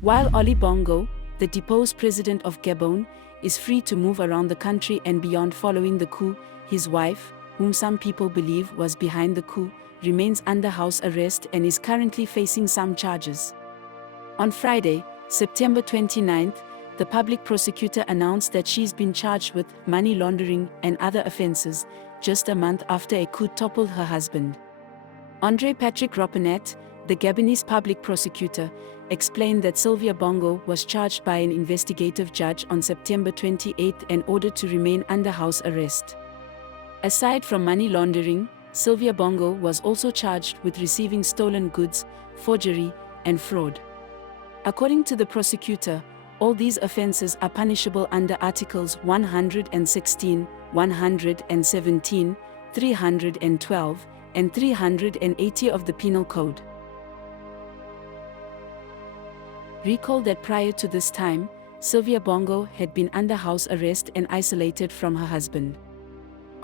While Ali Bongo, the deposed president of Gabon, is free to move around the country and beyond following the coup, his wife, whom some people believe was behind the coup, remains under house arrest and is currently facing some charges. On Friday, September 29, the public prosecutor announced that she's been charged with money laundering and other offenses, just a month after a coup toppled her husband. Patrick Roponat, the Gabonese public prosecutor, explained that Sylvia Bongo was charged by an investigative judge on September 28 and ordered to remain under house arrest. Aside from money laundering, Sylvia Bongo was also charged with receiving stolen goods, forgery, and fraud. According to the prosecutor, all these offenses are punishable under Articles 116, 117, 312, and 380 of the Penal Code. Recall that prior to this time, Sylvia Bongo had been under house arrest and isolated from her husband.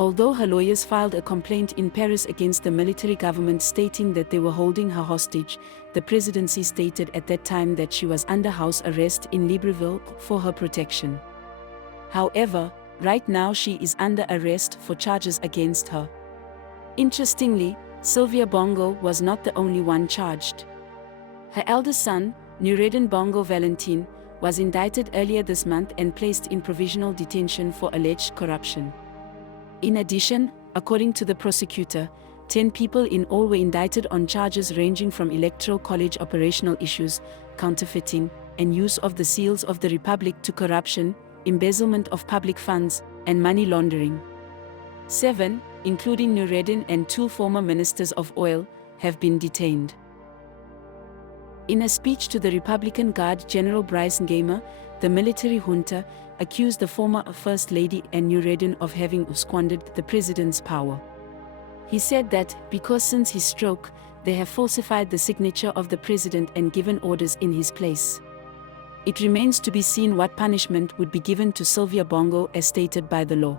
Although her lawyers filed a complaint in Paris against the military government stating that they were holding her hostage, the presidency stated at that time that she was under house arrest in Libreville for her protection. However, right now she is under arrest for charges against her. Interestingly, Sylvia Bongo was not the only one charged. Her eldest son, Noureddin Bongo Valentin, was indicted earlier this month and placed in provisional detention for alleged corruption. In addition, according to the prosecutor, 10 people in all were indicted on charges ranging from electoral college operational issues, counterfeiting, and use of the seals of the Republic to corruption, embezzlement of public funds, and money laundering. 7, including Noureddin and 2 former ministers of oil, have been detained. In a speech to the Republican Guard General Bryce Ngema, the military junta accused the former First Lady and Noureddin of having squandered the president's power. He said that, because since his stroke, they have falsified the signature of the president and given orders in his place. It remains to be seen what punishment would be given to Sylvia Bongo as stated by the law.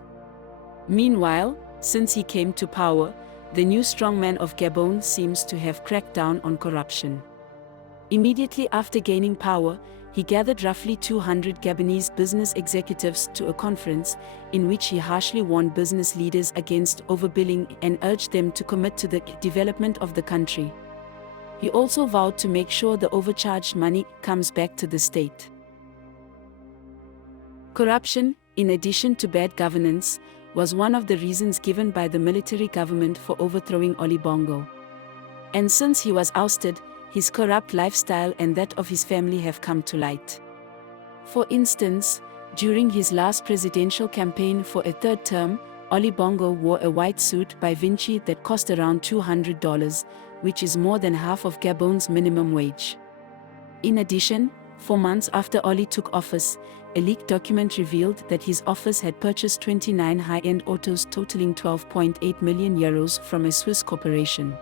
Meanwhile, since he came to power, the new strongman of Gabon seems to have cracked down on corruption. Immediately after gaining power, he gathered roughly 200 Gabonese business executives to a conference, in which he harshly warned business leaders against overbilling and urged them to commit to the development of the country. He also vowed to make sure the overcharged money comes back to the state. Corruption, in addition to bad governance, was one of the reasons given by the military government for overthrowing Ali Bongo. And since he was ousted, his corrupt lifestyle and that of his family have come to light. For instance, during his last presidential campaign for a third term, Ali Bongo wore a white suit by Vinci that cost around $200, which is more than half of Gabon's minimum wage. In addition, 4 months after Ali took office, a leaked document revealed that his office had purchased 29 high-end autos totaling €12.8 million from a Swiss corporation.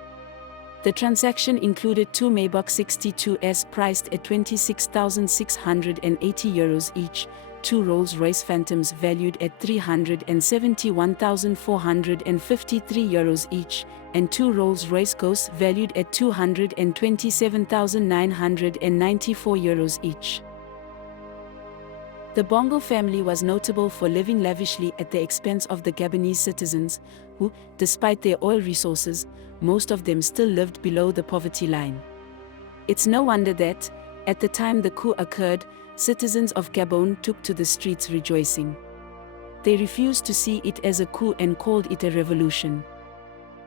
The transaction included 2 Maybach 62s priced at €26,680 each, 2 Rolls-Royce Phantoms valued at €371,453 each, and 2 Rolls-Royce Ghosts valued at €227,994 each. The Bongo family was notable for living lavishly at the expense of the Gabonese citizens, who, despite their oil resources, most of them still lived below the poverty line. It's no wonder that, at the time the coup occurred, citizens of Gabon took to the streets rejoicing. They refused to see it as a coup and called it a revolution.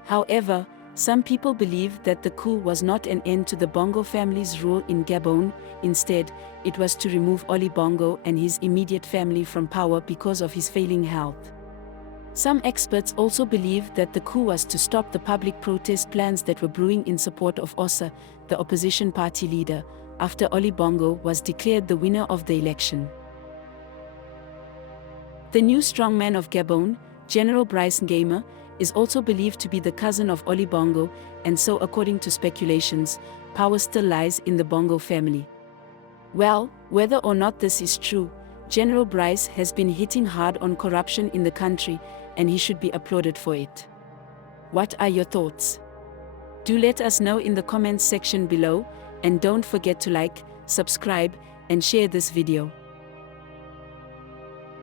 However, some people believe that the coup was not an end to the Bongo family's rule in Gabon. Instead, it was to remove Ali Bongo and his immediate family from power because of his failing health. Some experts also believe that the coup was to stop the public protest plans that were brewing in support of Ossa, the opposition party leader, after Ali Bongo was declared the winner of the election. The new strongman of Gabon, General Bryce Ngema, is also believed to be the cousin of Ali Bongo, and so according to speculations, power still lies in the Bongo family. Well, whether or not this is true, General Bryce has been hitting hard on corruption in the country, and he should be applauded for it. What are your thoughts? Do let us know in the comments section below, and don't forget to like, subscribe, and share this video.